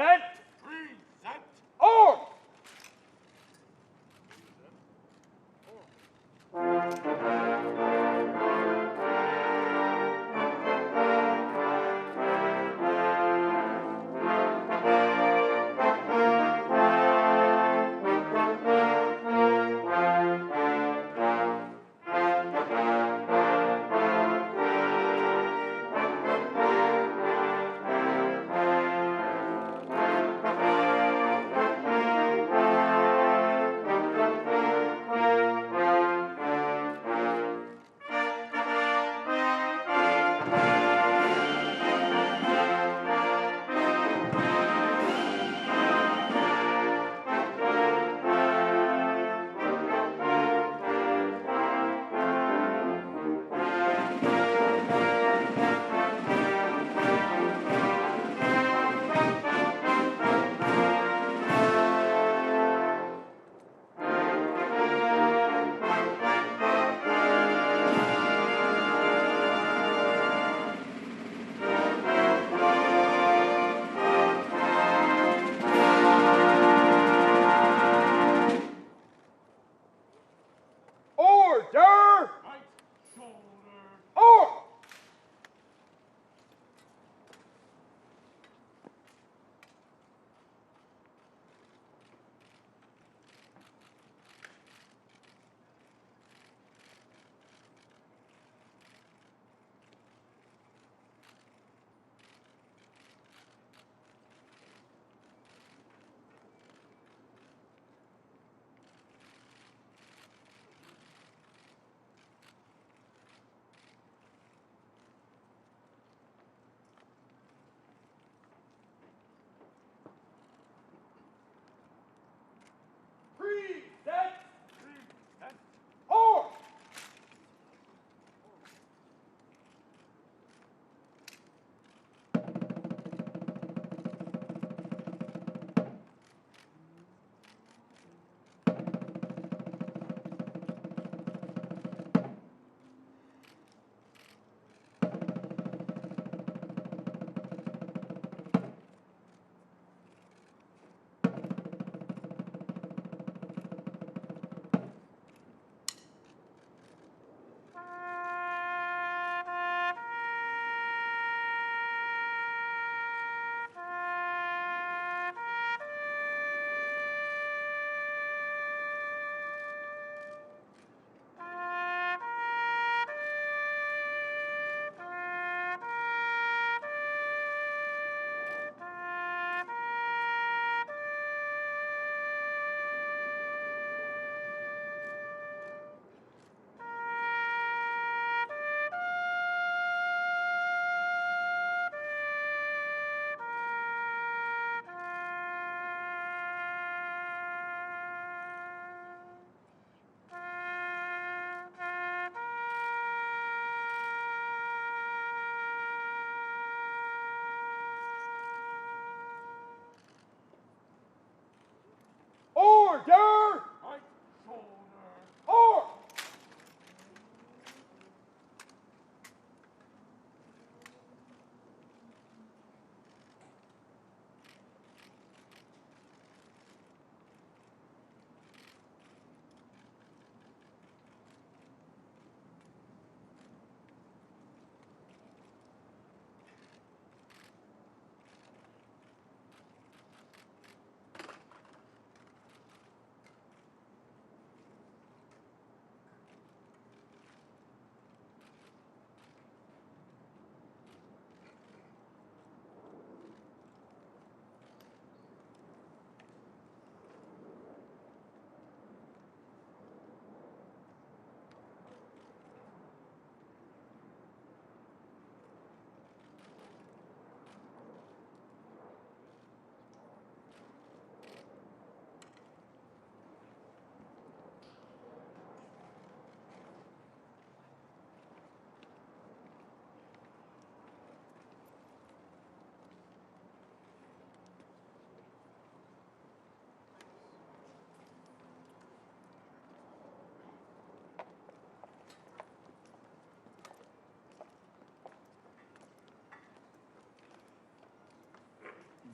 Present. Present. Or.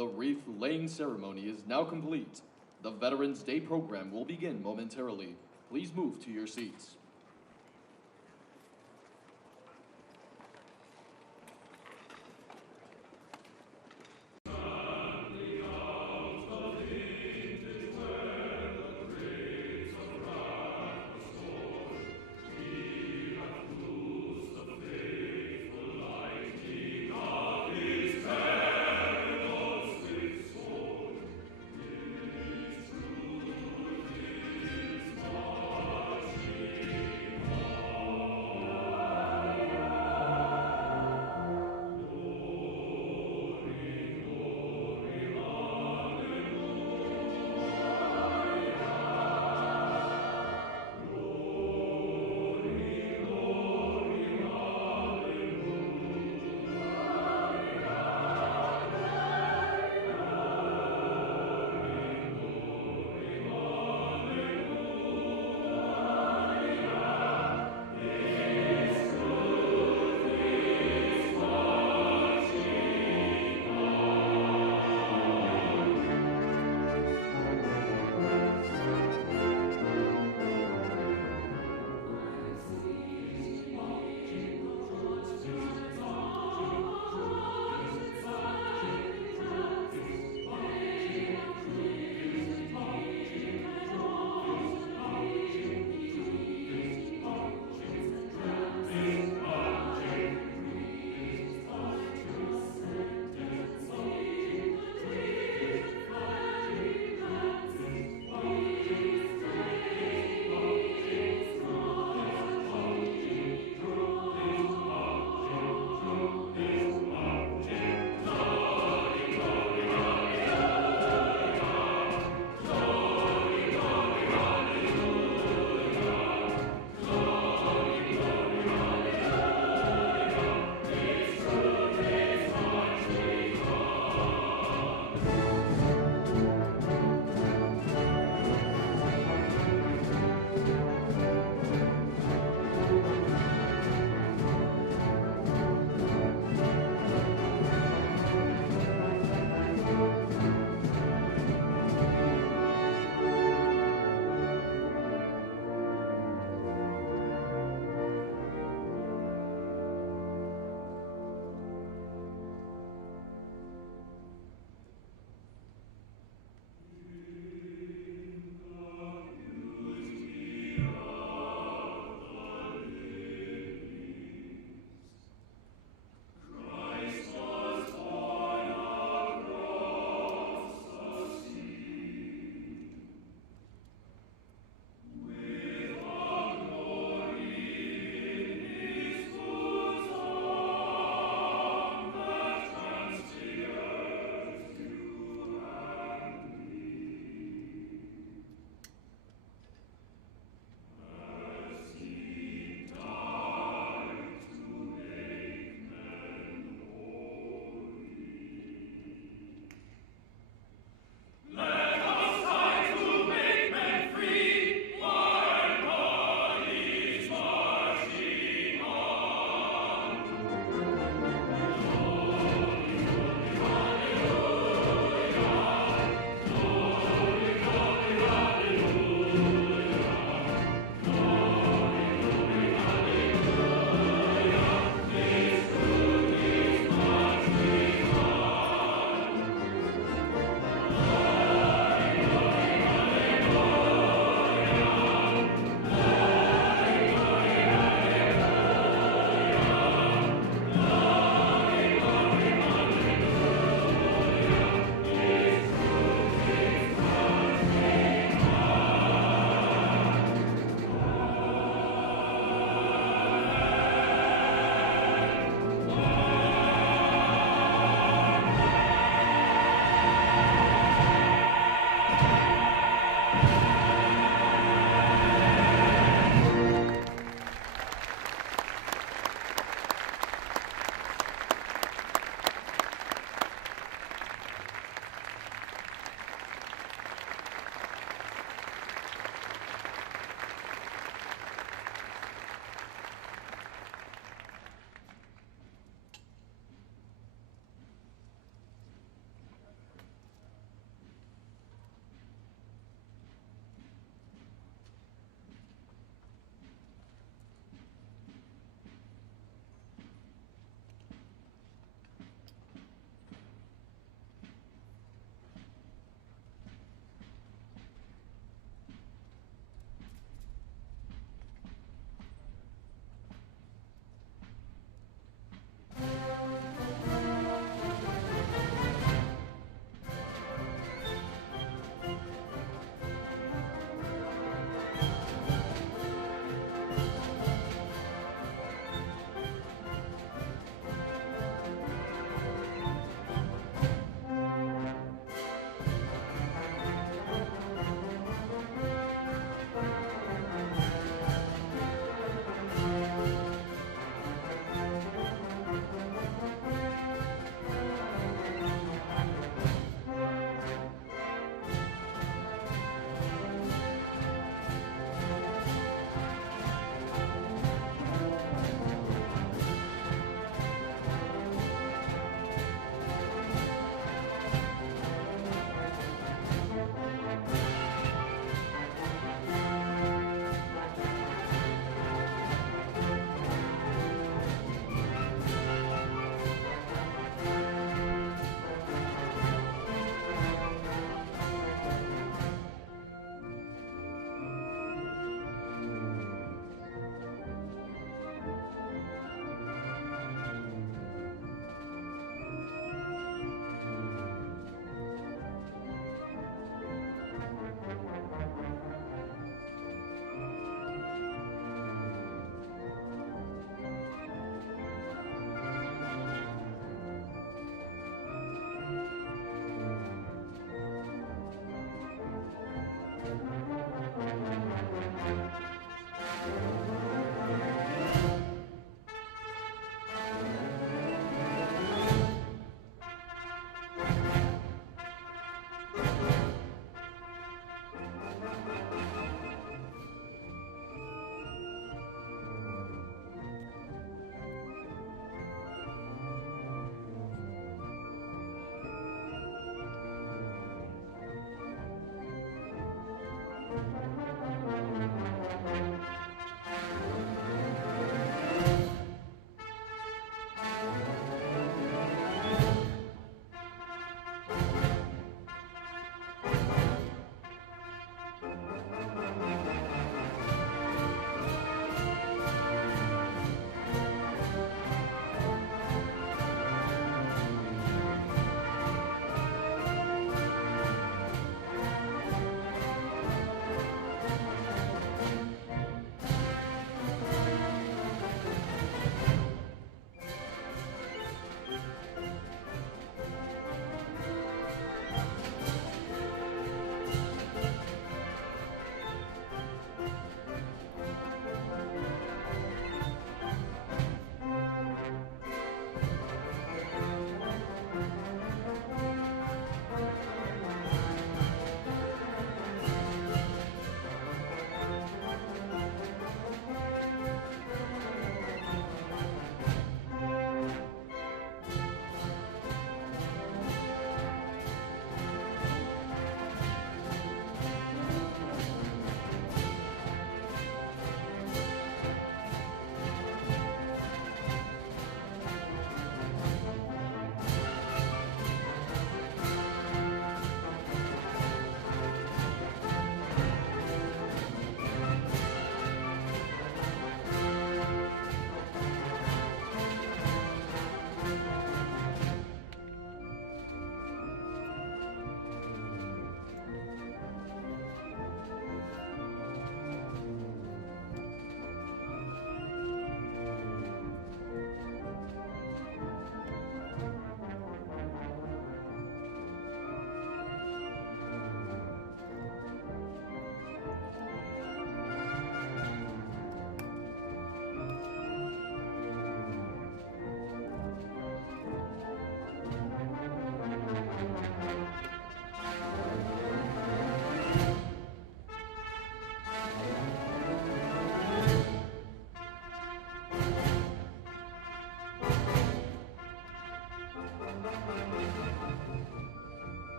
The wreath-laying ceremony is now complete. The Veterans Day program will begin momentarily. Please move to your seats.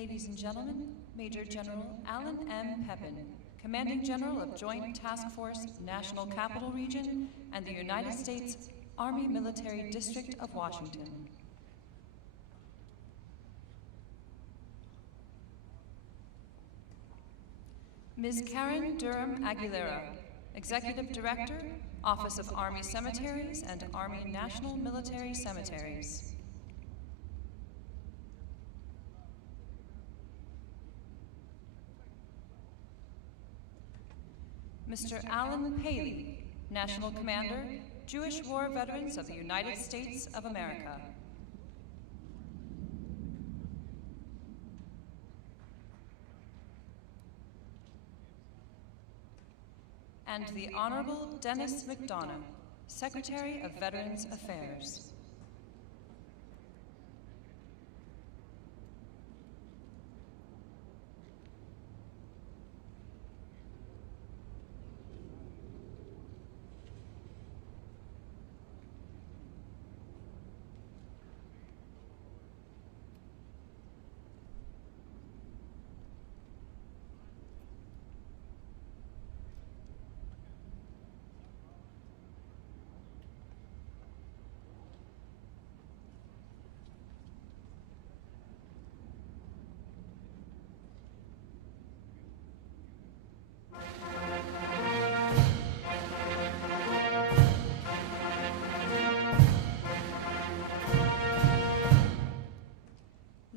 Ladies and gentlemen, Major General Alan M. Pepin, Commanding General of Joint Task Force, National Capital Region, and the United States Army Military District of Washington. Ms. Karen Durham Aguilera, Executive Director, Office of Army Cemeteries and Army National Military Cemeteries. Mr. Alan Paley, National Commander, Jewish War Veterans of the United States of America. And the Honorable Dennis Mcdonough, Secretary of Veterans Affairs.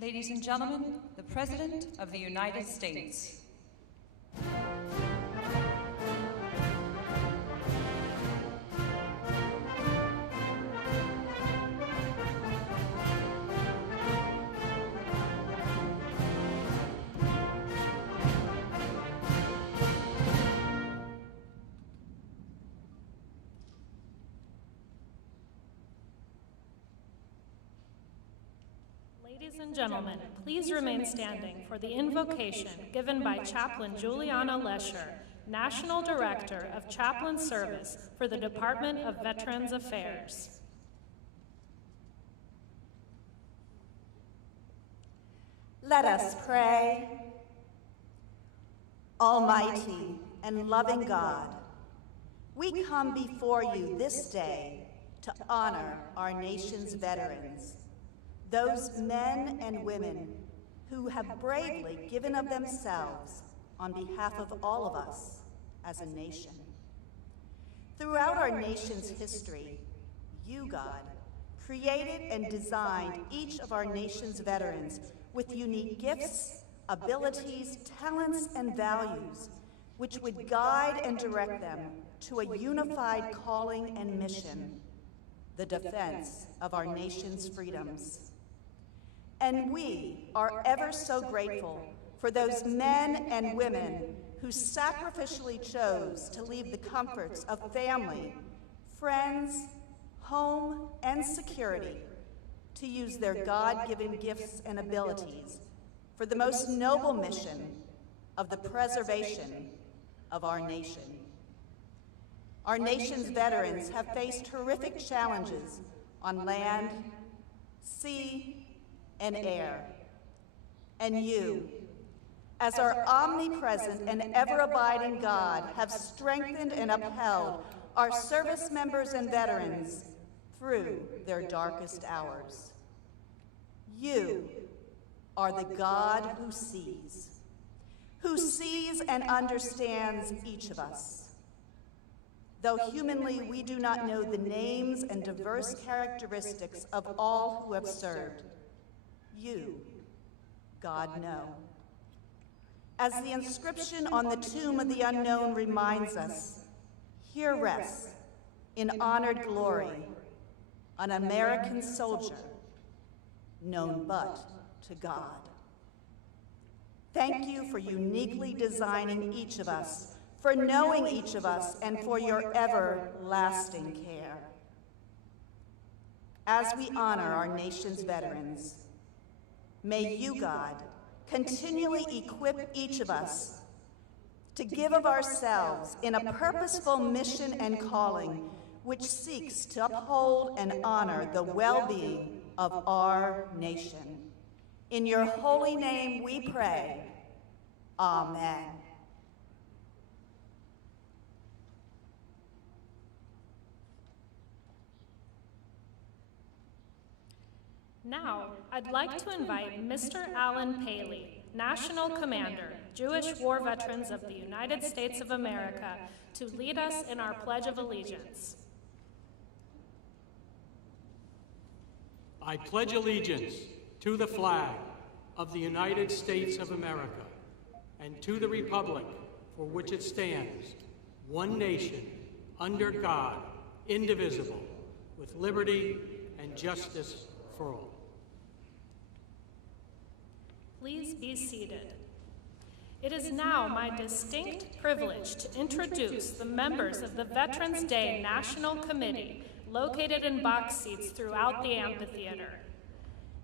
Ladies and gentlemen, the President of the United States. Ladies and gentlemen, please remain standing for the invocation given by Chaplain Juliana Lesher, National Director of Chaplain Service for the Department of Veterans Affairs. Let us pray. Almighty and loving God, we come before you this day to honor our nation's veterans, those men and women who have bravely given of themselves on behalf of all of us as a nation. Throughout our nation's history, you, God, created and designed each of our nation's veterans with unique gifts, abilities, talents, and values, which would guide and direct them to a unified calling and mission, the defense of our nation's freedoms. And we are ever so grateful for those men and women who sacrificially chose to leave the comforts of family, friends, home, and security to use their God-given gifts and abilities for the most noble mission of the preservation of our nation. Our nation's veterans have faced horrific challenges on land, sea, and air. And you, as our omnipresent and ever-abiding God, have strengthened and upheld our service members and veterans through their darkest hours. You are the God who sees and understands each of us. Though humanly we do not know the names and diverse characteristics of all who have served, you, God, know. As the inscription on the tomb of the unknown reminds us, here rests, in honored glory, an American soldier known but to God. Thank you for uniquely designing each of us, for knowing each of us, and for your everlasting care. As we honor our nation's veterans, may you, God, continually equip each of us to give of ourselves in a purposeful mission and calling which seeks to uphold and honor the well-being of our nation. In your holy name we pray. Amen. Now, I'd like to invite Mr. Alan Paley, National Commander, Jewish War Veterans of the United States of America, to lead us in our Pledge of Allegiance. I pledge allegiance to the flag of the United States of America and to the republic for which it stands, one nation, under God, indivisible, with liberty and justice for all. Please be seated. It is now my distinct privilege to introduce the members of the Veterans Day National Committee located in box seats throughout the amphitheater.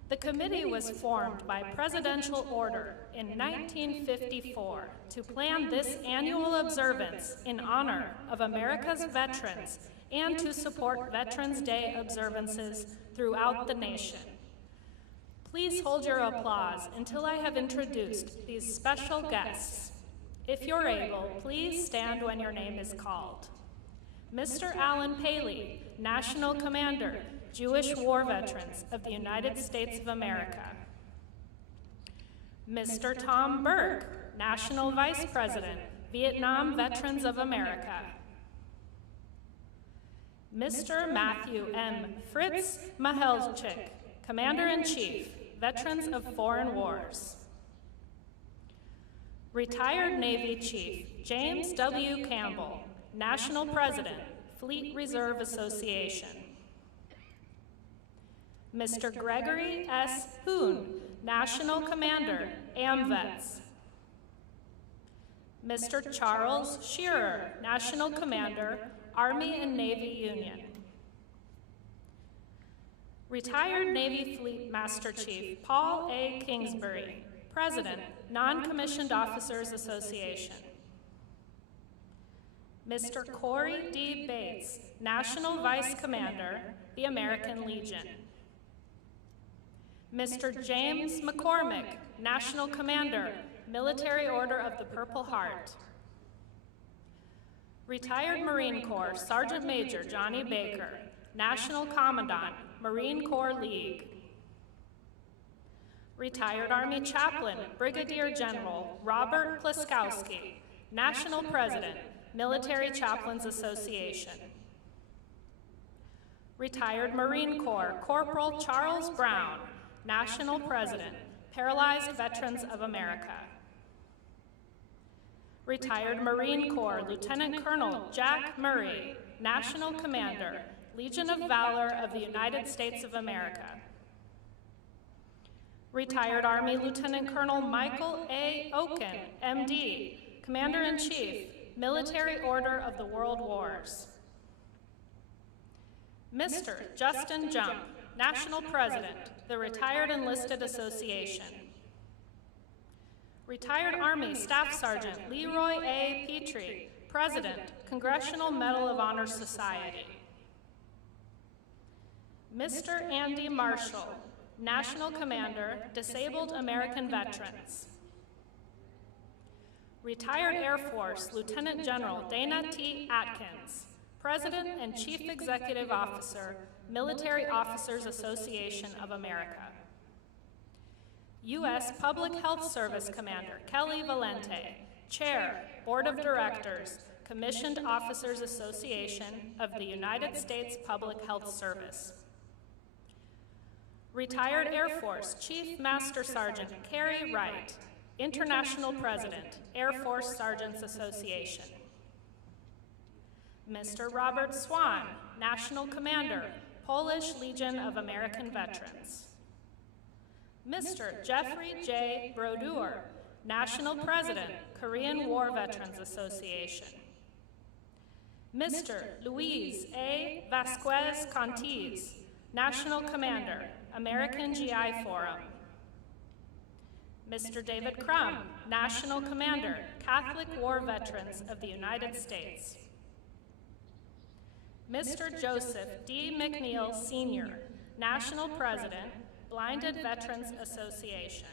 The committee was formed by presidential order in 1954 to plan this annual observance in honor of America's veterans and to support Veterans Day observances throughout the nation. Please hold your applause until I have introduced these special guests. If you're able, please stand when your name is called. Mr. Alan Paley, National Commander, Jewish War Veterans of the United States of America. Mr. Tom Burke, National Vice President, Vietnam Veterans of America. Mr. Matthew M. Fritz Mahelchik, Commander-in-Chief, Veterans of Foreign Wars. Retired Navy Chief James W. Campbell, National President, Fleet Reserve Association. Mr. Gregory S. Hoon, National Commander, AMVETS. Mr. Charles Shearer, National Commander, Army and Navy Union. Retired Navy Fleet Master Chief Paul A. Kingsbury, President, Non-Commissioned Officers Association. Mr. Corey D. Bates, National Vice Commander, the American Legion. Mr. James McCormick, National Commander, Military Order of the Purple Heart. Retired Marine Corps Sergeant Major Johnny Baker, National Commandant, Marine Corps League. Retired Army Chaplain Brigadier General Robert Pliskowski, National President, Military Chaplains Association. Retired Marine Corps Corporal Charles Brown, National President, Paralyzed Veterans of America. Retired Marine Corps Lieutenant Colonel Jack Murray, National Commander, Legion of Valor of the United States of America. Retired Army Lieutenant Colonel Michael A. Oken, MD, Commander-in-Chief, Military Order of the World Wars. Mr. Justin Jump, National President, the Retired Enlisted Association. Retired Army Staff Sergeant Leroy A. Petrie, President, Congressional Medal of Honor Society. Mr. Andy Marshall, National Commander, Disabled American Veterans. Retired Air Force Lieutenant General Dana T. Atkins, President and Chief Executive Officer, Military Officers Association of America. U.S. Public Health Service Commander Kelly Valente, Chair, Board of Directors, Commissioned Officers Association of the United States Public Health Service. Retired Air Force Chief Master Sergeant Carrie Wright, International President, Air Force Sergeants Association. Mr. Robert Swan, National Commander, Polish Legion of American Veterans. Mr. Jeffrey J. Brodeur, National President, Korean War Veterans Association. Mr. Luis A. Vasquez Contiz, National Commander, American GI Forum. Mr. David Crum, National Commander, Catholic War Veterans of the United States. Mr. Joseph D. McNeil, Sr., National President, Blinded Veterans Association.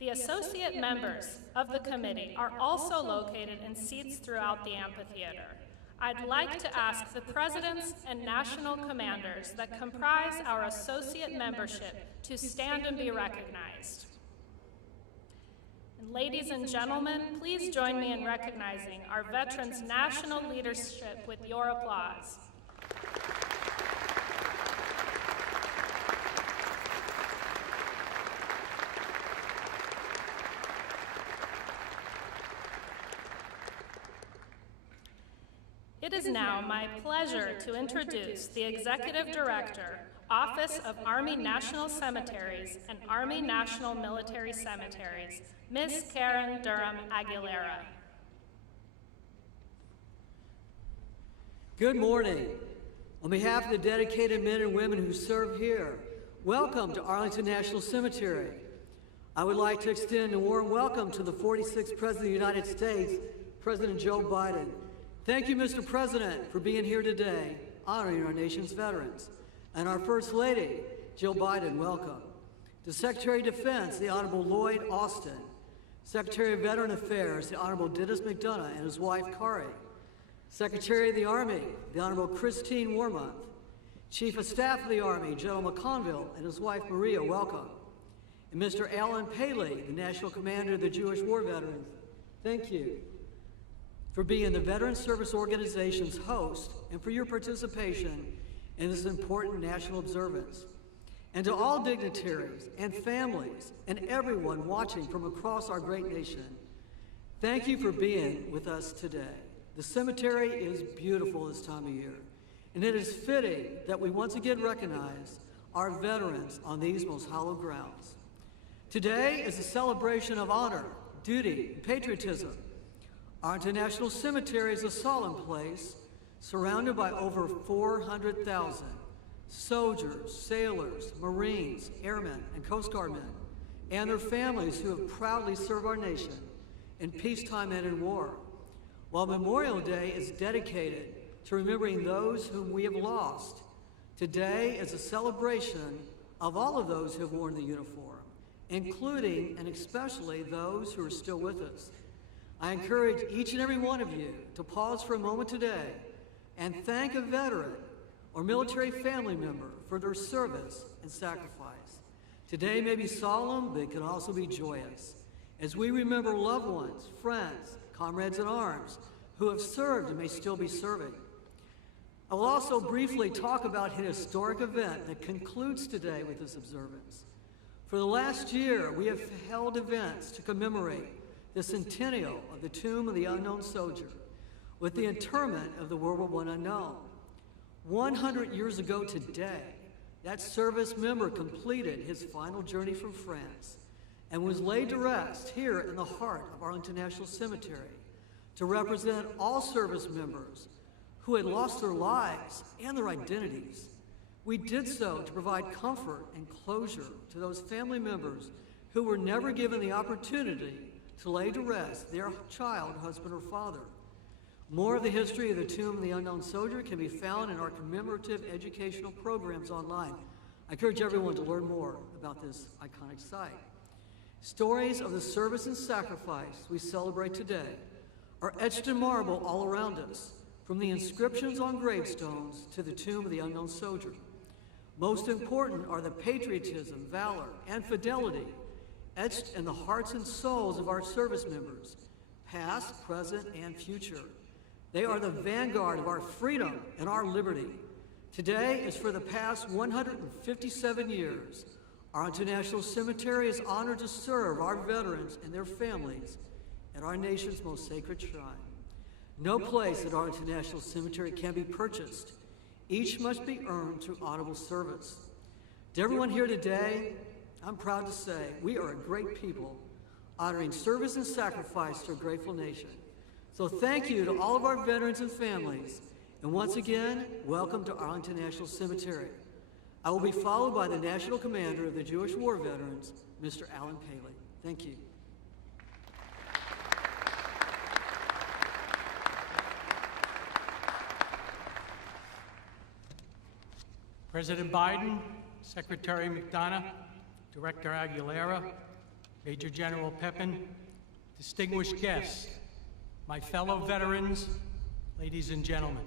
The associate members of the committee are also located in seats throughout the amphitheater. I'd like to ask the presidents and national commanders that comprise our associate membership to stand and be recognized. And ladies and gentlemen, please join me in recognizing our veterans' national leadership with your applause. It is now my pleasure to introduce the Executive Director, Office of Army National Cemeteries and Army National Military Cemeteries, Ms. Karen Durham Aguilera. Good morning. On behalf of the dedicated men and women who serve here, welcome to Arlington National Cemetery. I would like to extend a warm welcome to the 46th President of the United States, President Joe Biden. Thank you, Mr. President, for being here today, honoring our nation's veterans. And our First Lady, Jill Biden, welcome. To Secretary of Defense, the Honorable Lloyd Austin. Secretary of Veteran Affairs, the Honorable Dennis Mcdonough and his wife, Kari. Secretary of the Army, the Honorable Christine Warmonth. Chief of Staff of the Army, General McConville and his wife, Maria, welcome. And Mr. Alan Paley, the National Commander of the Jewish War Veterans, thank you for being the Veteran Service Organization's host and for your participation in this important national observance. And to all dignitaries and families and everyone watching from across our great nation, thank you for being with us today. The cemetery is beautiful this time of year, and it is fitting that we once again recognize our veterans on these most hallowed grounds. Today is a celebration of honor, duty, and patriotism. Arlington National Cemetery is a solemn place surrounded by over 400,000 soldiers, sailors, Marines, airmen, and Coast Guard men, and their families who have proudly served our nation in peacetime and in war. While Memorial Day is dedicated to remembering those whom we have lost, today is a celebration of all of those who have worn the uniform, including and especially those who are still with us. I encourage each and every one of you to pause for a moment today and thank a veteran or military family member for their service and sacrifice. Today may be solemn, but it can also be joyous, as we remember loved ones, friends, comrades in arms who have served and may still be serving. I will also briefly talk about an historic event that concludes today with this observance. For the last year, we have held events to commemorate the centennial of the Tomb of the Unknown Soldier with the interment of the World War I unknown. 100 years ago today, that service member completed his final journey from France and was laid to rest here in the heart of Arlington National Cemetery to represent all service members who had lost their lives and their identities. We did so to provide comfort and closure to those family members who were never given the opportunity to lay to rest their child, husband, or father. More of the history of the Tomb of the Unknown Soldier can be found in our commemorative educational programs online. I encourage everyone to learn more about this iconic site. Stories of the service and sacrifice we celebrate today are etched in marble all around us, from the inscriptions on gravestones to the Tomb of the Unknown Soldier. Most important are the patriotism, valor, and fidelity etched in the hearts and souls of our service members, past, present, and future. They are the vanguard of our freedom and our liberty. Today, as for the past 157 years, Arlington National Cemetery is honored to serve our veterans and their families at our nation's most sacred shrine. No place at Arlington National Cemetery can be purchased. Each must be earned through honorable service. To everyone here today, I'm proud to say we are a great people, honoring service and sacrifice to a grateful nation. So thank you to all of our veterans and families, and once again, welcome to Arlington National Cemetery. I will be followed by the National Commander of the Jewish War Veterans, Mr. Alan Paley. Thank you. President Biden, Secretary Mcdonough, Director Aguilera, Major General Pepin, distinguished guests, my fellow veterans, ladies and gentlemen.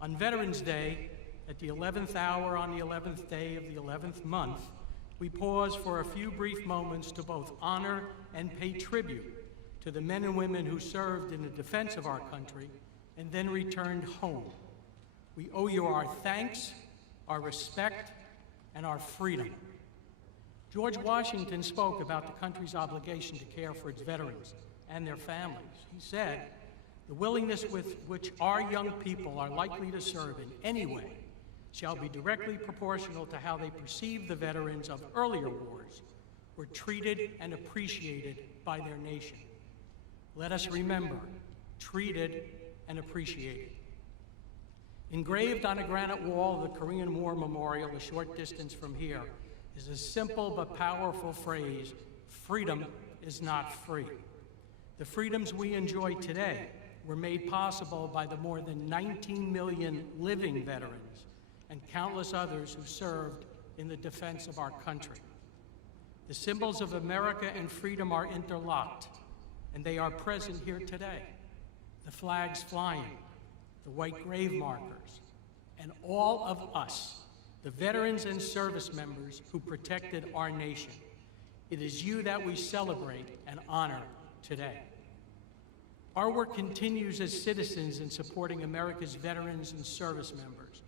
On Veterans Day, at the 11th hour on the 11th day of the 11th month, we pause for a few brief moments to both honor and pay tribute to the men and women who served in the defense of our country and then returned home. We owe you our thanks, our respect, and our freedom. George Washington spoke about the country's obligation to care for its veterans and their families. He said, "The willingness with which our young people are likely to serve in any way shall be directly proportional to how they perceive the veterans of earlier wars were treated and appreciated by their nation." Let us remember, treated and appreciated. Engraved on a granite wall of the Korean War Memorial a short distance from here is a simple but powerful phrase: freedom is not free. The freedoms we enjoy today were made possible by the more than 19 million living veterans and countless others who served in the defense of our country. The symbols of America and freedom are interlocked, and they are present here today. The flags flying, the white grave markers, and all of us, the veterans and service members who protected our nation. It is you that we celebrate and honor today. Our work continues as citizens in supporting America's veterans and service members.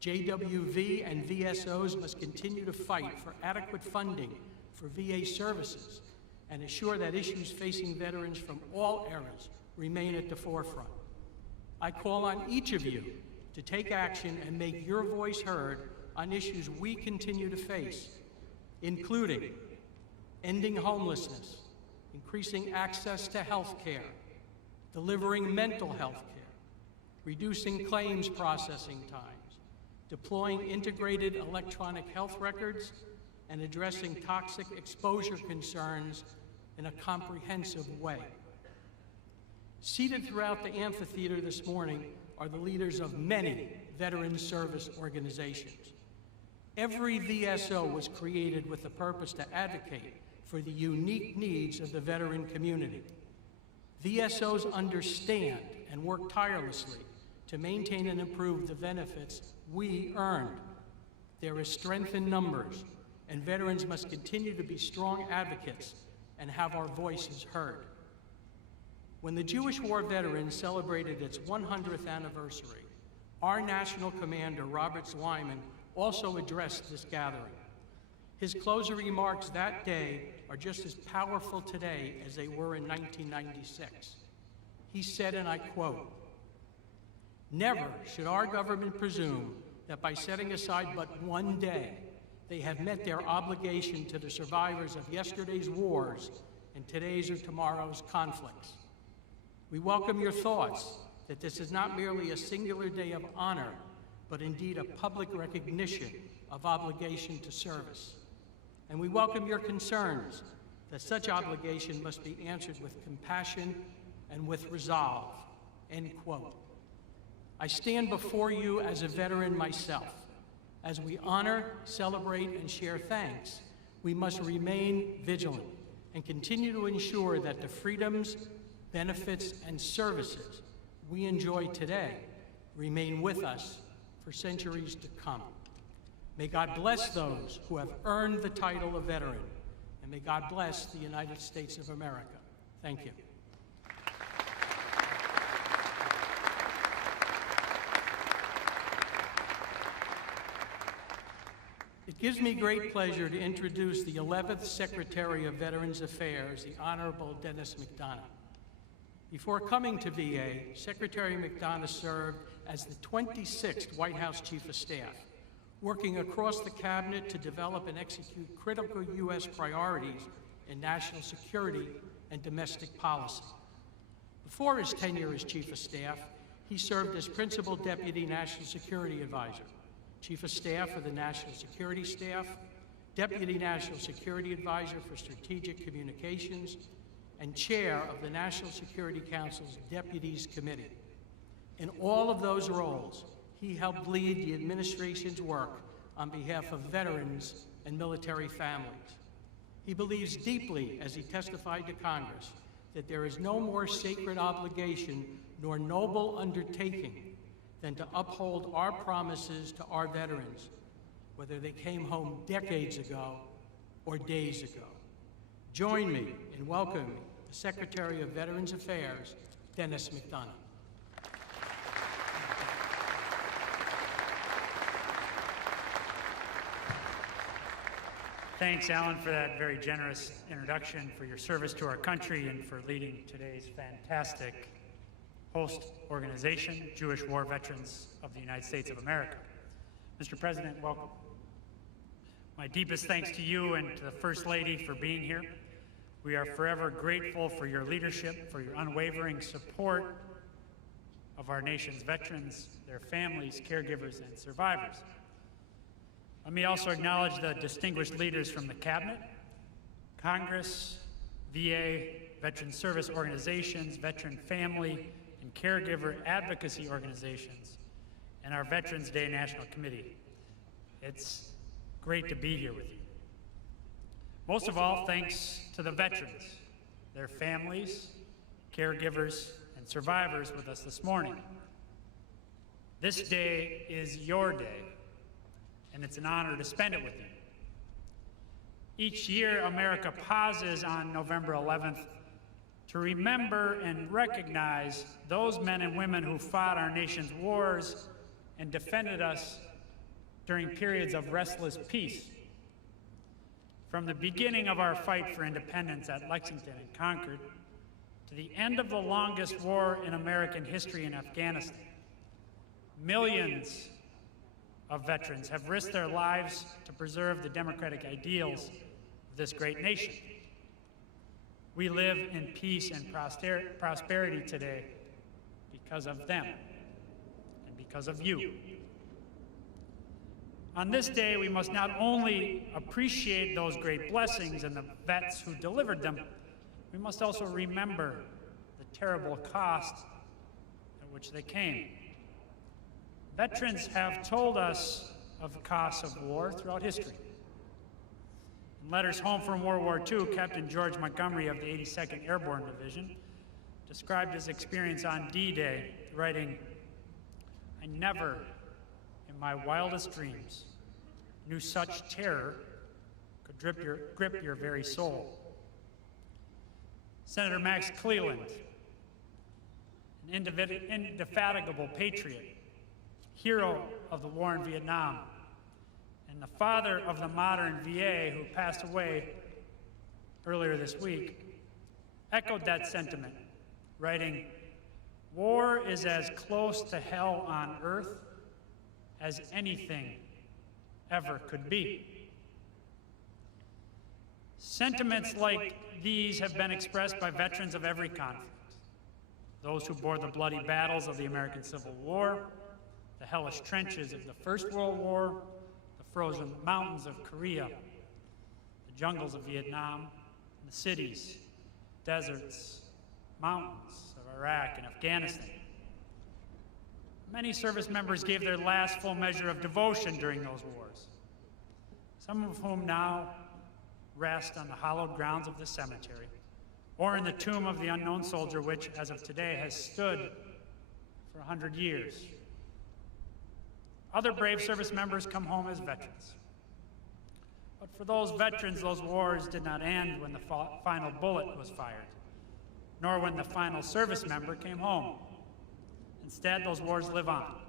JWV and VSOs must continue to fight for adequate funding for VA services and assure that issues facing veterans from all eras remain at the forefront. I call on each of you to take action and make your voice heard on issues we continue to face, including ending homelessness, increasing access to health care, delivering mental health care, reducing claims processing times, deploying integrated electronic health records, and addressing toxic exposure concerns in a comprehensive way. Seated throughout the amphitheater this morning are the leaders of many veteran service organizations. Every VSO was created with the purpose to advocate for the unique needs of the veteran community. VSOs understand and work tirelessly to maintain and improve the benefits we earned. There is strength in numbers, and veterans must continue to be strong advocates and have our voices heard. When the Jewish War Veterans celebrated its 100th anniversary, our national commander, Robert Zweiman, also addressed this gathering. His closing remarks that day are just as powerful today as they were in 1996. He said, and I quote, "Never should our government presume that by setting aside but one day, they have met their obligation to the survivors of yesterday's wars and today's or tomorrow's conflicts. We welcome your thoughts that this is not merely a singular day of honor, but indeed a public recognition of obligation to service. And we welcome your concerns that such obligation must be answered with compassion and with resolve." End quote. I stand before you as a veteran myself. As we honor, celebrate, and share thanks, we must remain vigilant and continue to ensure that the freedoms, benefits, and services we enjoy today remain with us for centuries to come. May God bless those who have earned the title of veteran, and may God bless the United States of America. Thank you. It gives me great pleasure to introduce the 11th Secretary of Veterans Affairs, the Honorable Dennis Mcdonough. Before coming to VA, Secretary Mcdonough served as the 26th White House Chief of Staff, working across the cabinet to develop and execute critical U.S. priorities in national security and domestic policy. Before his tenure as Chief of Staff, he served as Principal Deputy National Security Advisor, Chief of Staff of the National Security Staff, Deputy National Security Advisor for Strategic Communications, and Chair of the National Security Council's Deputies Committee. In all of those roles, he helped lead the administration's work on behalf of veterans and military families. He believes deeply, as he testified to Congress, that there is no more sacred obligation nor noble undertaking than to uphold our promises to our veterans, whether they came home decades ago or days ago. Join me in welcoming the Secretary of Veterans Affairs, Dennis Mcdonough. Thanks, Alan, for that very generous introduction, for your service to our country, and for leading today's fantastic host organization, Jewish War Veterans of the United States of America. Mr. President, welcome. My deepest thanks to you and to the First Lady for being here. We are forever grateful for your leadership, for your unwavering support of our nation's veterans, their families, caregivers, and survivors. Let me also acknowledge the distinguished leaders from the Cabinet, Congress, VA, veteran service organizations, veteran family and caregiver advocacy organizations, and our Veterans Day National Committee. It's great to be here with you. Most of all, thanks to the veterans, their families, caregivers, and survivors with us this morning. This day is your day, and it's an honor to spend it with you. Each year, America pauses on November 11th to remember and recognize those men and women who fought our nation's wars and defended us during periods of restless peace. From the beginning of our fight for independence at Lexington and Concord to the end of the longest war in American history in Afghanistan, millions of veterans have risked their lives to preserve the democratic ideals of this great nation. We live in peace and prosperity today because of them and because of you. On this day, we must not only appreciate those great blessings and the vets who delivered them, we must also remember the terrible cost at which they came. Veterans have told us of the costs of war throughout history. In letters home from World War II, Captain George Montgomery of the 82nd Airborne Division described his experience on D-Day, writing, "I never, in my wildest dreams, knew such terror could grip your very soul." Senator Max Cleland, an indefatigable patriot, hero of the war in Vietnam, and the father of the modern VA, who passed away earlier this week, echoed that sentiment, writing, "War is as close to hell on earth as anything ever could be." Sentiments like these have been expressed by veterans of every conflict. Those who bore the bloody battles of the American Civil War, the hellish trenches of the First World War, the frozen mountains of Korea, the jungles of Vietnam, and the cities, deserts, mountains of Iraq and Afghanistan. Many service members gave their last full measure of devotion during those wars, some of whom now rest on the hallowed grounds of the cemetery, or in the tomb of the unknown soldier, which, as of today, has stood for 100 years. Other brave service members come home as veterans. But for those veterans, those wars did not end when the final bullet was fired, nor when the final service member came home. Instead, those wars live on,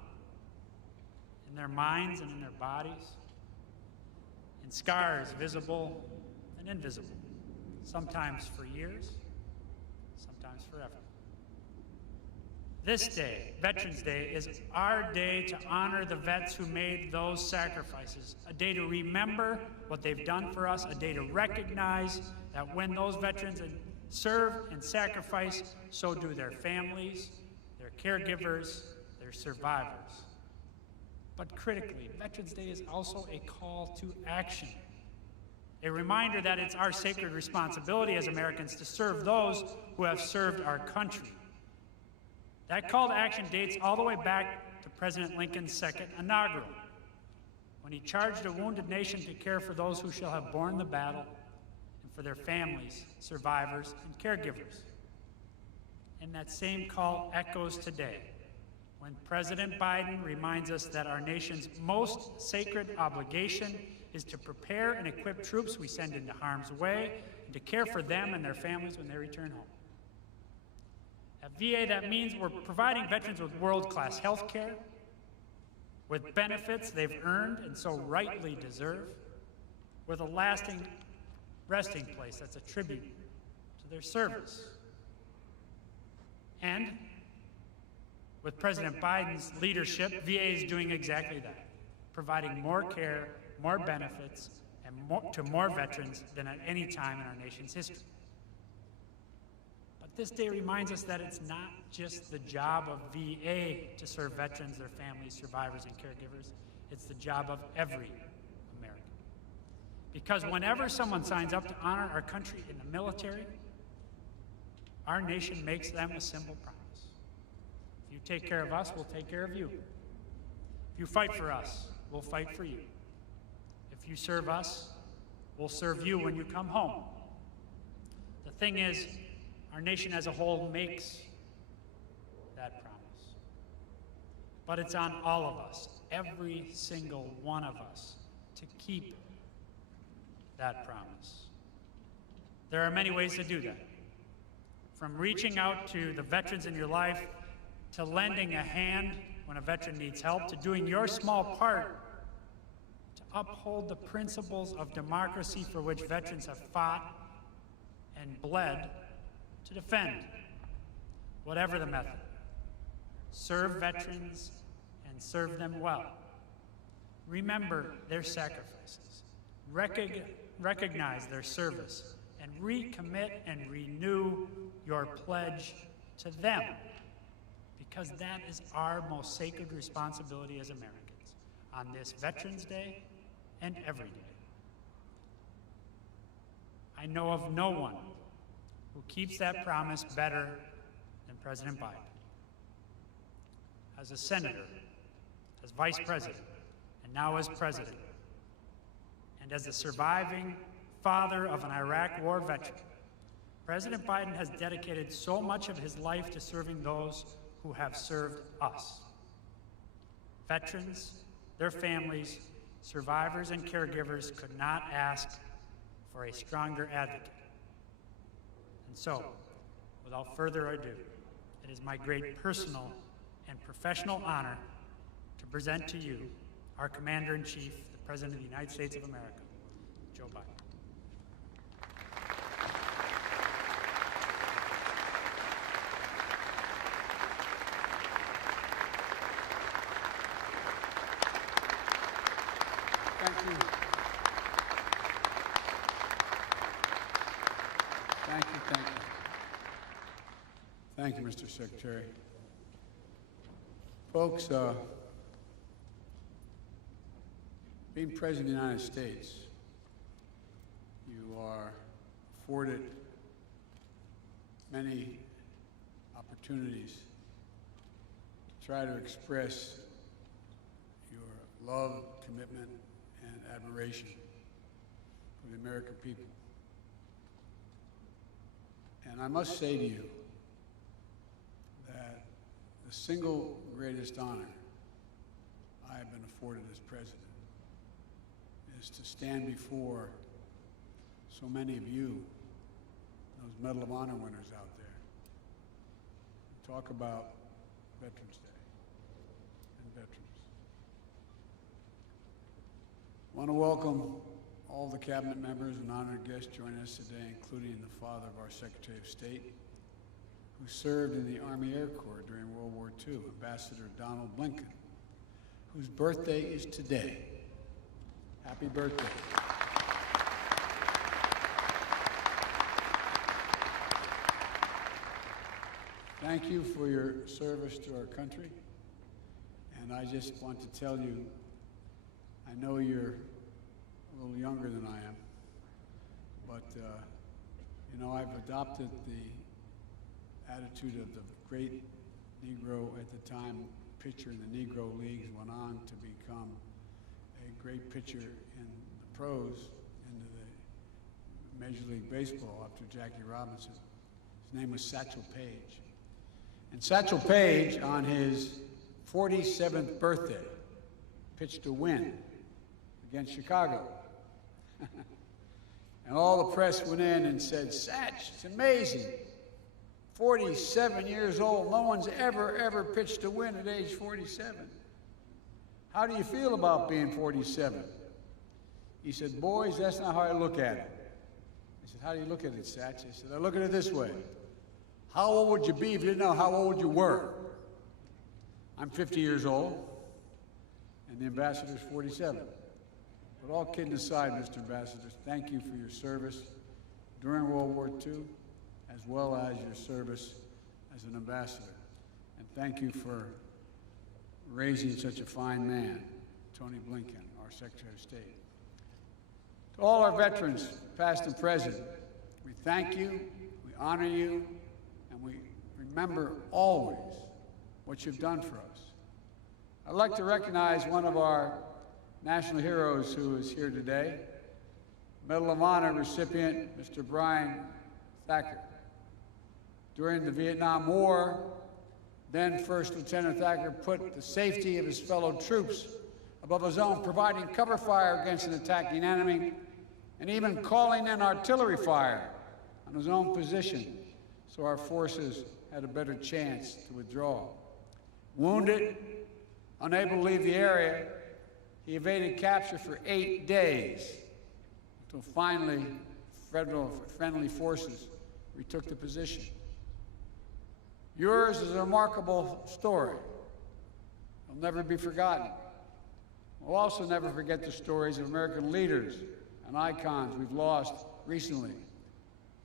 in their minds and in their bodies, in scars visible and invisible, sometimes for years, sometimes forever. This day, Veterans Day, is our day to honor the vets who made those sacrifices, a day to remember what they've done for us, a day to recognize that when those veterans serve and sacrifice, so do their families, their caregivers, their survivors. But critically, Veterans Day is also a call to action, a reminder that it's our sacred responsibility as Americans to serve those who have served our country. That call to action dates all the way back to to President Lincoln's second inaugural, when he charged a wounded nation to care for those who shall have borne the battle and for their families, survivors, and caregivers. And that same call echoes today when President Biden reminds us that our nation's most sacred obligation is to prepare and equip troops we send into harm's way and to care for them and their families when they return home. At VA, that means we're providing veterans with world-class health care, with benefits they've earned and so rightly deserve, with a lasting resting place that's a tribute to their service. And with President Biden's leadership, VA is doing exactly that, providing more care, more benefits, and to more veterans than at any time in our nation's history. But this day reminds us that it's not just the job of VA to serve veterans, their families, survivors, and caregivers. It's the job of every American. Because whenever someone signs up to honor our country in the military, our nation makes them a simple promise. If you take care of us, we'll take care of you. If you fight for us, we'll fight for you. If you serve us, we'll serve you when you come home. The thing is, our nation as a whole makes that promise. But it's on all of us, every single one of us, to keep that promise. There are many ways to do that. From reaching out to the veterans in your life, to lending a hand when a veteran needs help, to doing your small part to uphold the principles of democracy for which veterans have fought and bled to defend. Whatever the method, serve veterans and serve them well. Remember their sacrifices, recognize their service, and recommit and renew your pledge to them, because that is our most sacred responsibility as Americans on this Veterans Day and every day. I know of no one who keeps that promise better than President Biden. As a senator, as vice president, and now as president, and as the surviving father of an Iraq war veteran, President Biden has dedicated so much of his life to serving those who have served us. Veterans, their families, survivors, and caregivers could not ask for a stronger advocate. And so, without further ado, it is my great personal and professional honor to present to you our Commander-in-Chief, the President of the United States of America, Joe Biden. Thank you. Thank you, thank you. Thank you, Mr. Secretary. Folks, being President of the United States, you are afforded many opportunities to try to express your love, commitment, and admiration for the American people. And I must say to you that the single greatest honor I have been afforded as president is to stand before so many of you, those Medal of Honor winners out there, and talk about Veterans Day and veterans. I want to welcome all the cabinet members and honored guests joining us today, including the father of our Secretary of State, who served in the Army Air Corps during World War II, Ambassador Donald Blinken, whose birthday is today. Happy birthday. Thank you for your service to our country. And I just want to tell you, I know you're a little younger than I am, but you know, I've adopted the attitude of the great Negro at the time, pitcher in the Negro Leagues, went on to become a great pitcher in the pros, into the Major League Baseball after Jackie Robinson. His name was Satchel Paige. And Satchel Paige, on his 47th birthday, pitched a win against Chicago. And all the press went in and said, "Satch, it's amazing. 47 years old, no one's ever pitched a win at age 47. How do you feel about being 47? He said, "Boys, that's not how I look at it." I said, "How do you look at it, Satch?" He said, "I look at it this way. How old would you be if you didn't know how old you were? I'm 50 years old, and the ambassador's 47. But all kidding aside, Mr. Ambassador, thank you for your service during World War II, as well as your service as an ambassador. And thank you for raising such a fine man, Tony Blinken, our Secretary of State. To all our veterans, past and present, we thank you, we honor you, and we remember always what you've done for us. I'd like to recognize one of our national heroes who is here today, Medal of Honor recipient, Mr. Brian Thacker. During the Vietnam War, then First Lieutenant Thacker put the safety of his fellow troops above his own, providing cover fire against an attacking enemy, and even calling in artillery fire on his own position so our forces had a better chance to withdraw. Wounded, unable to leave the area, he evaded capture for 8 days until finally federal friendly forces retook the position. Yours is a remarkable story. It'll never be forgotten. We'll also never forget the stories of American leaders and icons we've lost recently,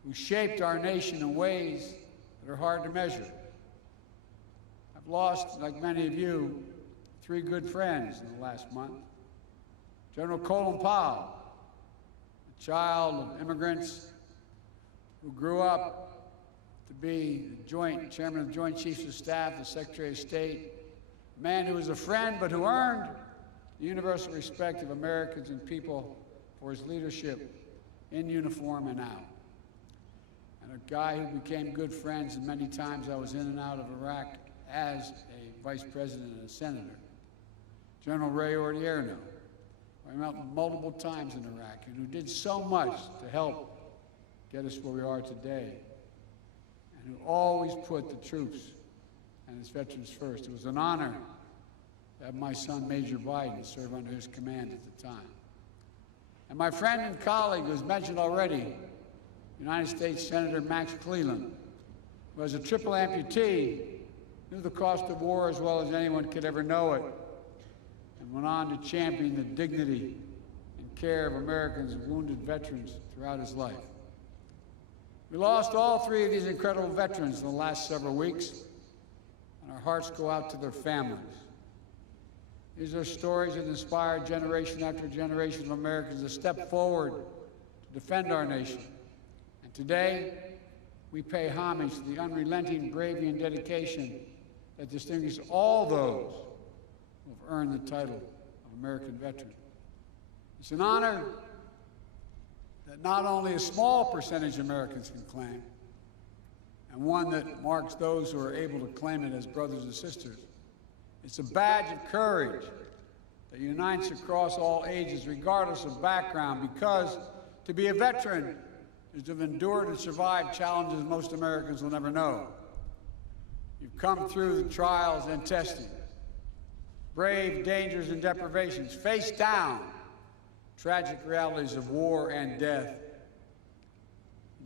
who shaped our nation in ways that are hard to measure. I've lost, like many of you, 3 good friends in the last month. General Colin Powell, a child of immigrants who grew up to be the chairman of the Joint Chiefs of Staff, the Secretary of State, a man who was a friend but who earned the universal respect of Americans and people for his leadership in uniform and out. And a guy who became good friends, and many times I was in and out of Iraq as a vice president and a senator, General Ray Odierno. I met multiple times in Iraq, and who did so much to help get us where we are today, and who always put the troops and his veterans first. It was an honor to have my son, Major Biden, serve under his command at the time. And my friend and colleague, who was mentioned already, United States Senator Max Cleland, who was a triple amputee, knew the cost of war as well as anyone could ever know it, and went on to champion the dignity and care of Americans and wounded veterans throughout his life. We lost all 3 of these incredible veterans in the last several weeks, and our hearts go out to their families. These are stories that inspire generation after generation of Americans to step forward to defend our nation. And today, we pay homage to the unrelenting bravery and dedication that distinguish all those who have earned the title of American veteran. It's an honor that not only a small percentage of Americans can claim, and one that marks those who are able to claim it as brothers and sisters. It's a badge of courage that unites across all ages, regardless of background, because to be a veteran is to have endured and survived challenges most Americans will never know. You've come through the trials and testing, braved dangers and deprivations, faced down tragic realities of war and death.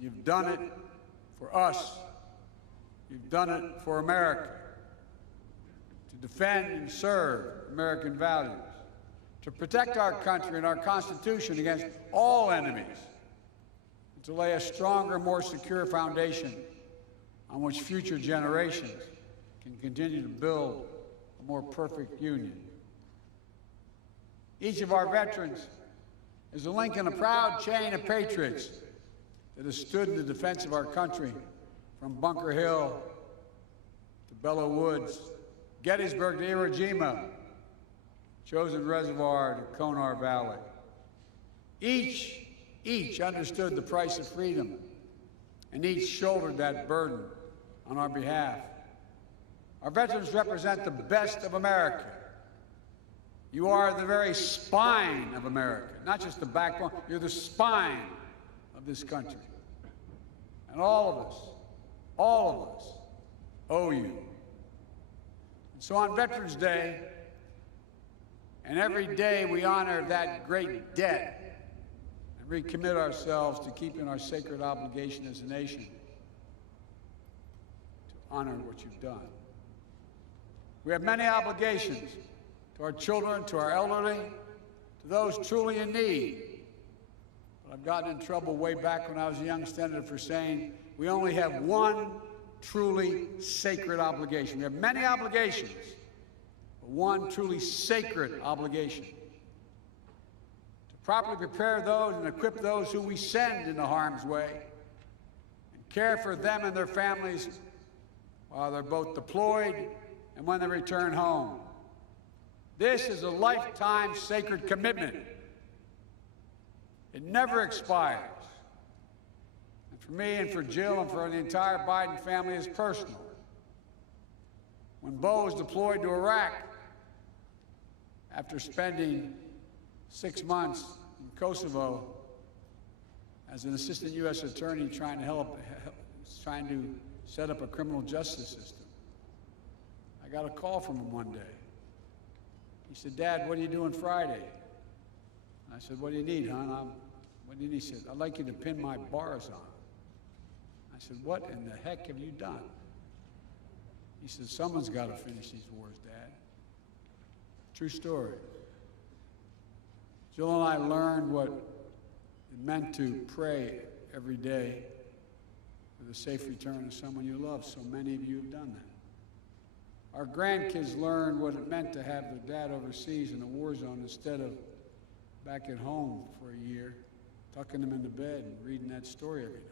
You've done it for us. You've done it for America, to defend and serve American values, to protect our country and our Constitution against all enemies, and to lay a stronger, more secure foundation on which future generations can continue to build a more perfect union. Each of our veterans is a link in a proud chain of patriots that has stood in the defense of our country from Bunker Hill to Belleau Woods, Gettysburg to Iwo Jima, Chosin Reservoir to Konar Valley. Each understood the price of freedom, and each shouldered that burden on our behalf. Our veterans represent the best of America. You are the very spine of America, not just the backbone, you're the spine of this country. And all of us owe you. And so on Veterans Day, and every day we honor that great debt and recommit ourselves to keeping our sacred obligation as a nation to honor what you've done. We have many obligations to our children, to our elderly, to those truly in need. But I've gotten in trouble way back when I was a young senator for saying we only have one truly sacred obligation. We have many obligations, but one truly sacred obligation: to properly prepare those and equip those who we send into harm's way, and care for them and their families while they're both deployed and when they return home. This is a lifetime sacred commitment. It never expires. And for me and for Jill and for the entire Biden family, it's personal. When Bo was deployed to Iraq, after spending 6 months in Kosovo as an assistant U.S. attorney trying to set up a criminal justice system, I got a call from him one day. He said, "Dad, what are you doing Friday?" And I said, "What do you need, hon?" What do you need? He said, "I'd like you to pin my bars on." I said, "What in the heck have you done?" He said, "Someone's got to finish these wars, Dad." True story. Jill and I learned what it meant to pray every day for the safe return of someone you love. So many of you have done that. Our grandkids learned what it meant to have their dad overseas in a war zone instead of back at home for a year, tucking them into bed and reading that story every night.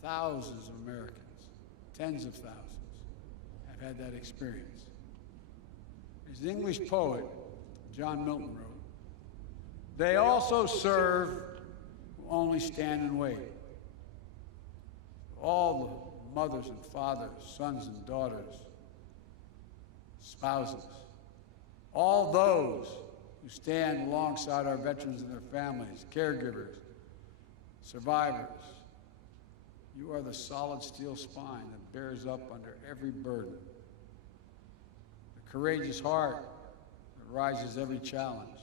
Thousands of Americans, tens of thousands, have had that experience. As the English poet John Milton wrote, "They also serve who only stand and wait." All the mothers and fathers, sons and daughters, spouses, all those who stand alongside our veterans and their families, caregivers, survivors, you are the solid steel spine that bears up under every burden, the courageous heart that rises every challenge.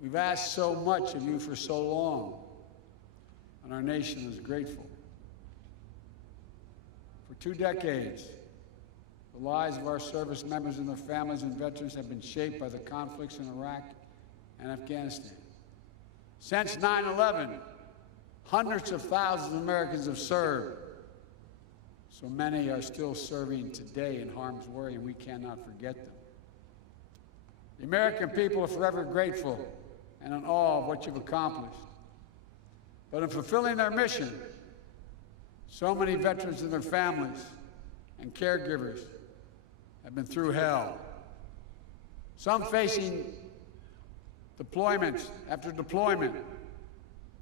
We've asked so much of you for so long, and our nation is grateful. For 2 decades, the lives of our service members and their families and veterans have been shaped by the conflicts in Iraq and Afghanistan. Since 9/11, hundreds of thousands of Americans have served. So many are still serving today in harm's way, and we cannot forget them. The American people are forever grateful and in awe of what you've accomplished. But in fulfilling their mission, so many veterans and their families and caregivers have been through hell. Some facing deployments after deployment,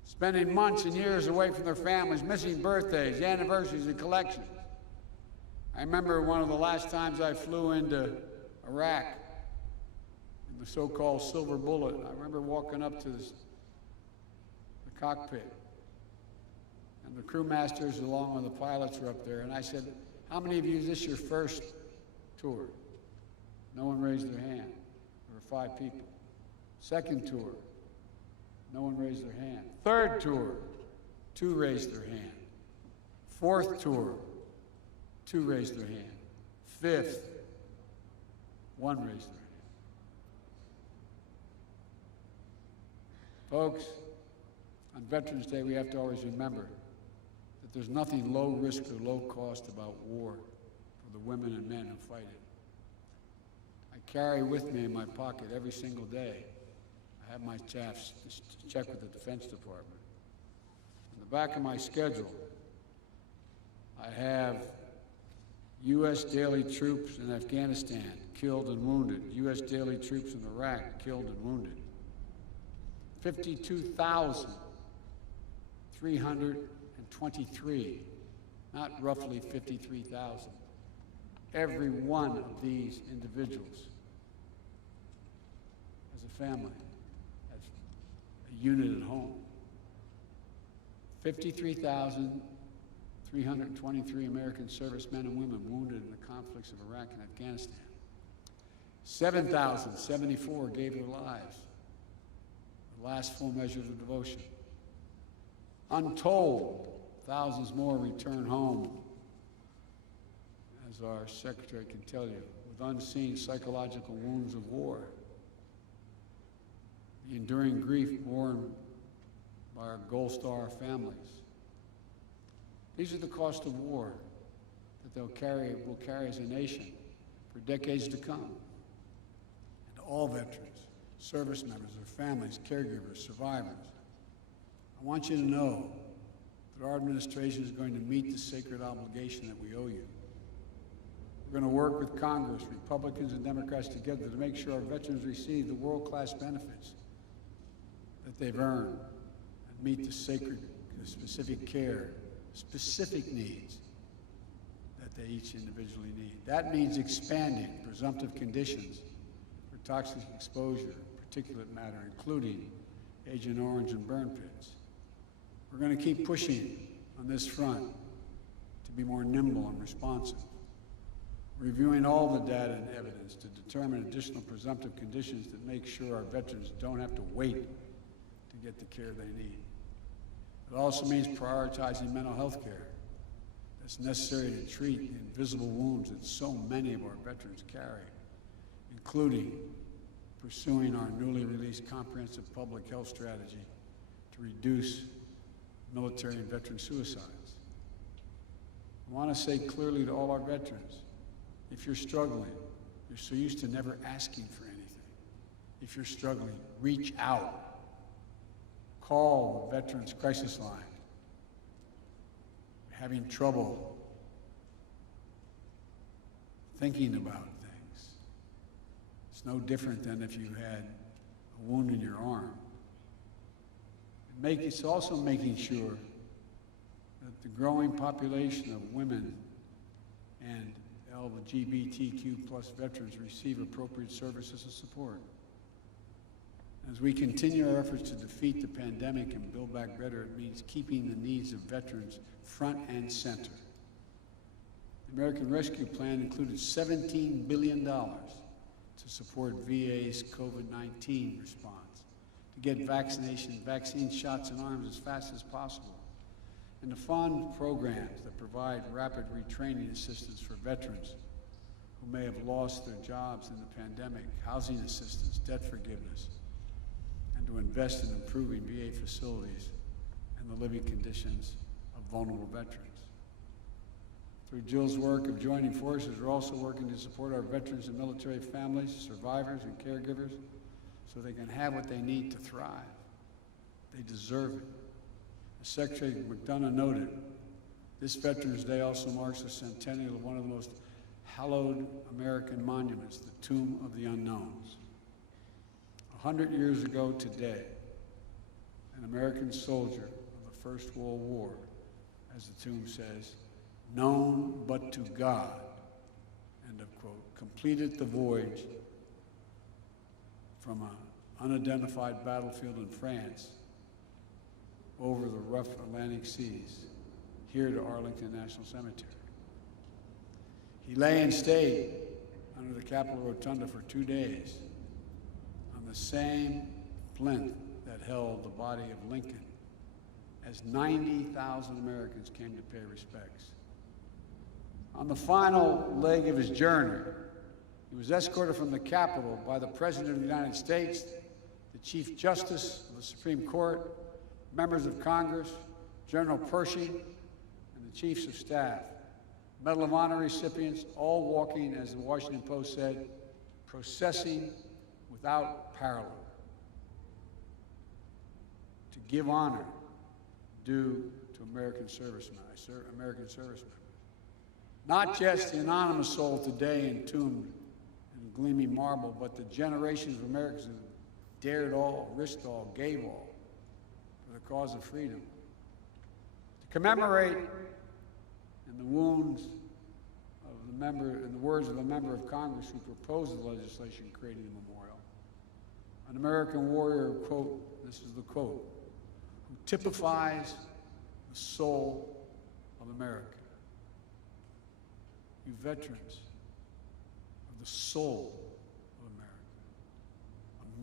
spending months and years away from their families, missing birthdays, anniversaries, and collections. I remember one of the last times I flew into Iraq in the so-called Silver Bullet. I remember walking up to the cockpit, and the crewmasters along with the pilots were up there, and I said, "How many of you, is this your first tour?" No one raised their hand. There were 5 people. Second tour, no one raised their hand. Third tour, 2 raised their hand. Fourth tour, 2 raised their hand. Fifth, 1 raised their hand. Folks, on Veterans Day, we have to always remember that there's nothing low risk or low cost about war for the women and men who fight it. I carry with me in my pocket every single day. I have my chaps to check with the Defense Department. In the back of my schedule, I have U.S. daily troops in Afghanistan, killed and wounded. U.S. daily troops in Iraq, killed and wounded. 52,323, not roughly 53,000. Every one of these individuals as a family, as a unit at home. 53,323 American servicemen and women wounded in the conflicts of Iraq and Afghanistan. 7,074 gave their lives, the last full measure of devotion. Untold, thousands more return home, as our secretary can tell you, with unseen psychological wounds of war, the enduring grief borne by our Gold Star families. These are the cost of war that we'll carry as a nation for decades to come. And to all veterans, service members, their families, caregivers, survivors, I want you to know that our administration is going to meet the sacred obligation that we owe you. We're going to work with Congress, Republicans and Democrats together to make sure our veterans receive the world-class benefits that they've earned and meet the specific care, specific needs that they each individually need. That means expanding presumptive conditions for toxic exposure, particulate matter, including Agent Orange and burn pits. We're going to keep pushing on this front to be more nimble and responsive, reviewing all the data and evidence to determine additional presumptive conditions that make sure our veterans don't have to wait to get the care they need. It also means prioritizing mental health care that's necessary to treat the invisible wounds that so many of our veterans carry, including pursuing our newly released comprehensive public health strategy to reduce military and veteran suicides. I want to say clearly to all our veterans, if you're struggling, you're so used to never asking for anything. If you're struggling, reach out. Call the Veterans Crisis Line. Having trouble thinking about things. It's no different than if you had a wound in your arm. It's also making sure that the growing population of women and LGBTQ+ veterans receive appropriate services and support. As we continue our efforts to defeat the pandemic and build back better, it means keeping the needs of veterans front and center. The American Rescue Plan included $17 billion to support VA's COVID-19 response, to get vaccine shots in arms as fast as possible, and to fund programs that provide rapid retraining assistance for veterans who may have lost their jobs in the pandemic, housing assistance, debt forgiveness, and to invest in improving VA facilities and the living conditions of vulnerable veterans. Through Jill's work of joining forces, we're also working to support our veterans and military families, survivors, and caregivers so they can have what they need to thrive. They deserve it. As Secretary Mcdonough noted, this Veterans Day also marks the centennial of one of the most hallowed American monuments, the Tomb of the Unknowns. 100 years ago today, an American soldier of the First World War, as the tomb says, known but to God, end of quote, completed the voyage from an unidentified battlefield in France over the rough Atlantic seas, here to Arlington National Cemetery. He lay and stayed under the Capitol Rotunda for 2 days on the same plinth that held the body of Lincoln, as 90,000 Americans came to pay respects. On the final leg of his journey, he was escorted from the Capitol by the President of the United States, the Chief Justice of the Supreme Court, members of Congress, General Pershing, and the Chiefs of Staff. Medal of Honor recipients, all walking, as the Washington Post said, processing without parallel, to give honor due to American servicemen. Not just the anonymous soul today entombed in gleaming marble, but the generations of Americans who dared all, risked all, gave all for the cause of freedom. To commemorate in the wounds of the member, in the words of a member of Congress who proposed the legislation creating the memorial, an American warrior, quote, this is the quote, who typifies the soul of America. You veterans of the soul of America,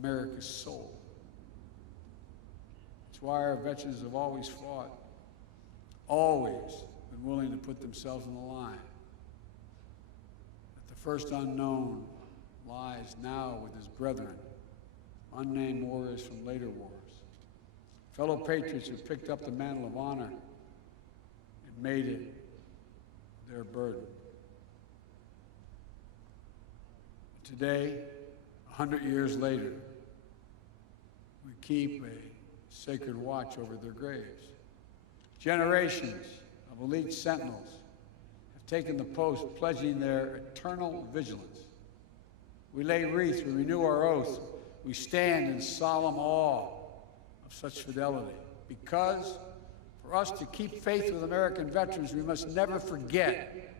America's soul. That's why our veterans have always fought, always been willing to put themselves on the line. That the first unknown lies now with his brethren, unnamed warriors from later wars, fellow patriots who picked up the mantle of honor and made it their burden. Today, 100 years later, we keep a sacred watch over their graves. Generations of elite sentinels have taken the post, pledging their eternal vigilance. We lay wreaths, we renew our oaths, we stand in solemn awe of such fidelity. Because for us to keep faith with American veterans, we must never forget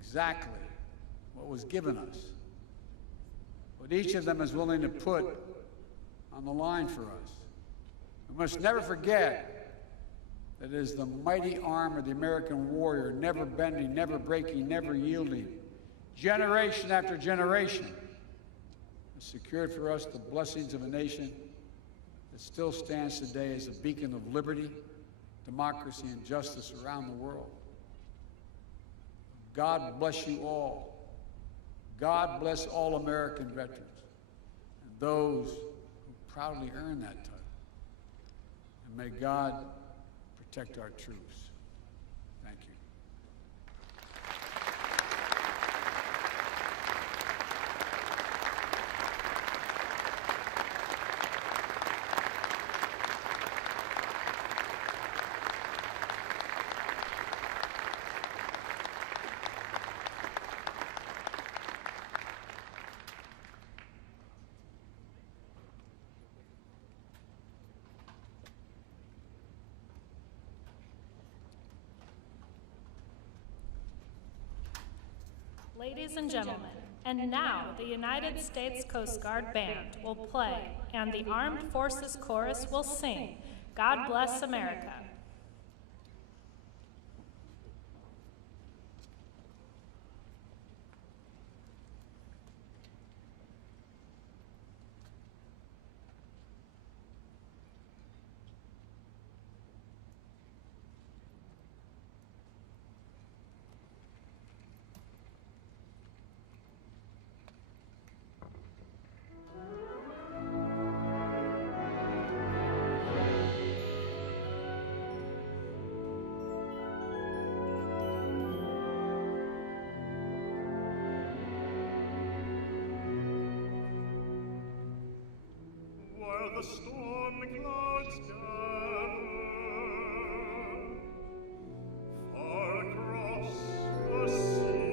exactly what was given us, what each of them is willing to put on the line for us. We must never forget that it is the mighty arm of the American warrior, never bending, never breaking, never yielding, generation after generation, has secured for us the blessings of a nation that still stands today as a beacon of liberty, democracy, and justice around the world. God bless you all. God bless all American veterans and those who proudly earn that title. And may God protect our troops. Thank you. Ladies and gentlemen, and now the United States Coast Guard Band will play and the Armed Forces Chorus will sing, God Bless America. The storm clouds gather far across the sea.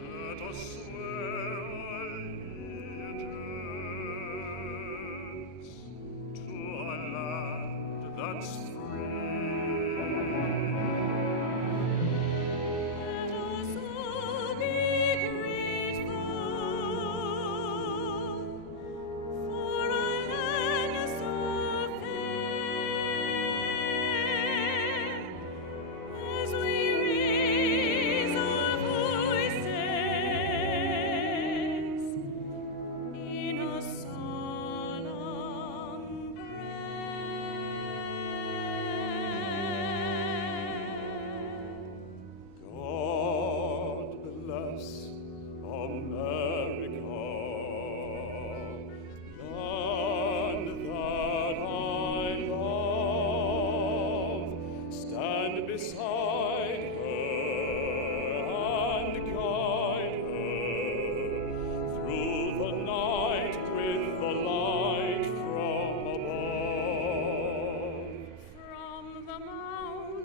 Let us swear allegiance to a land that's free. From the mountains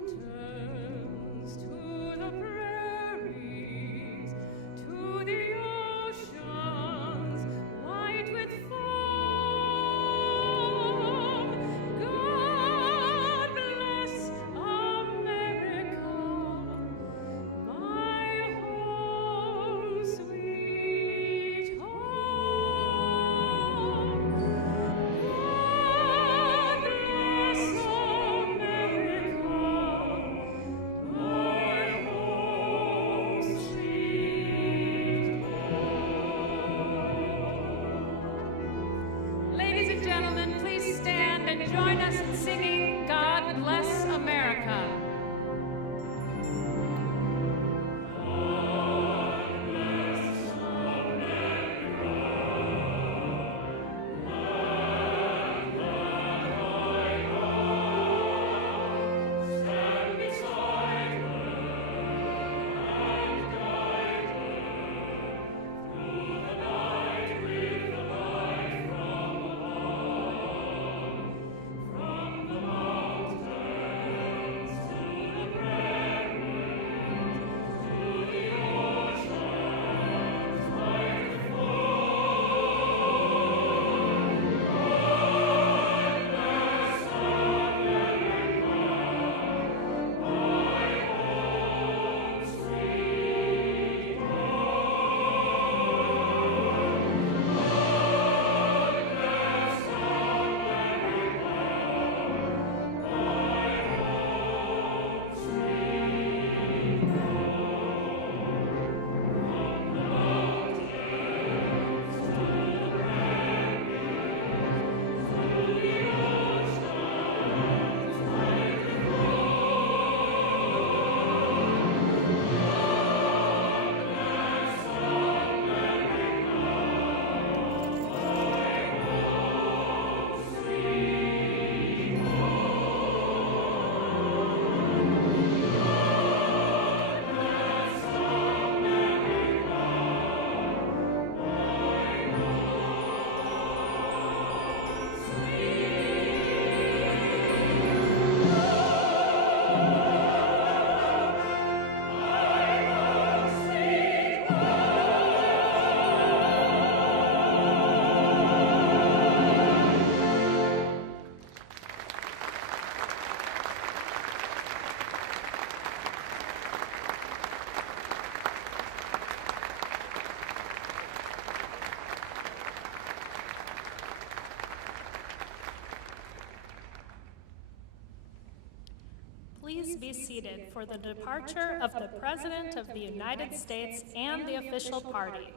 please be seated for the departure of the President of the United States and the official party.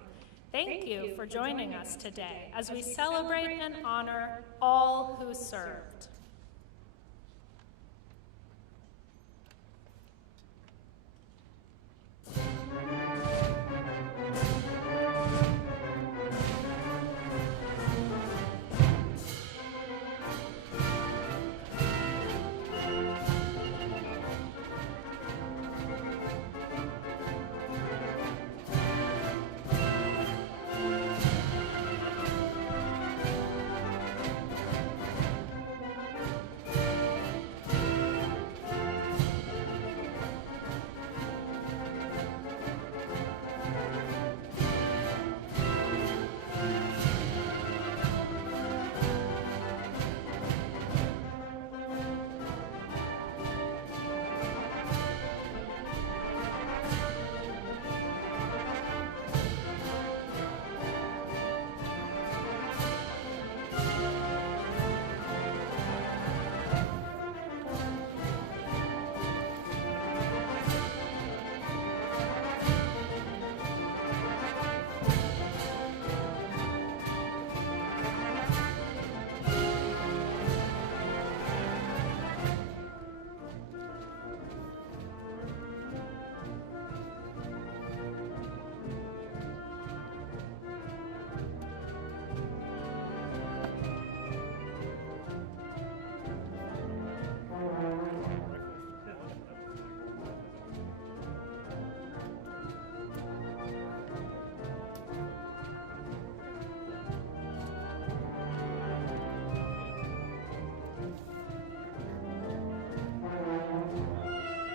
Thank you for joining us today as we celebrate and honor all who served.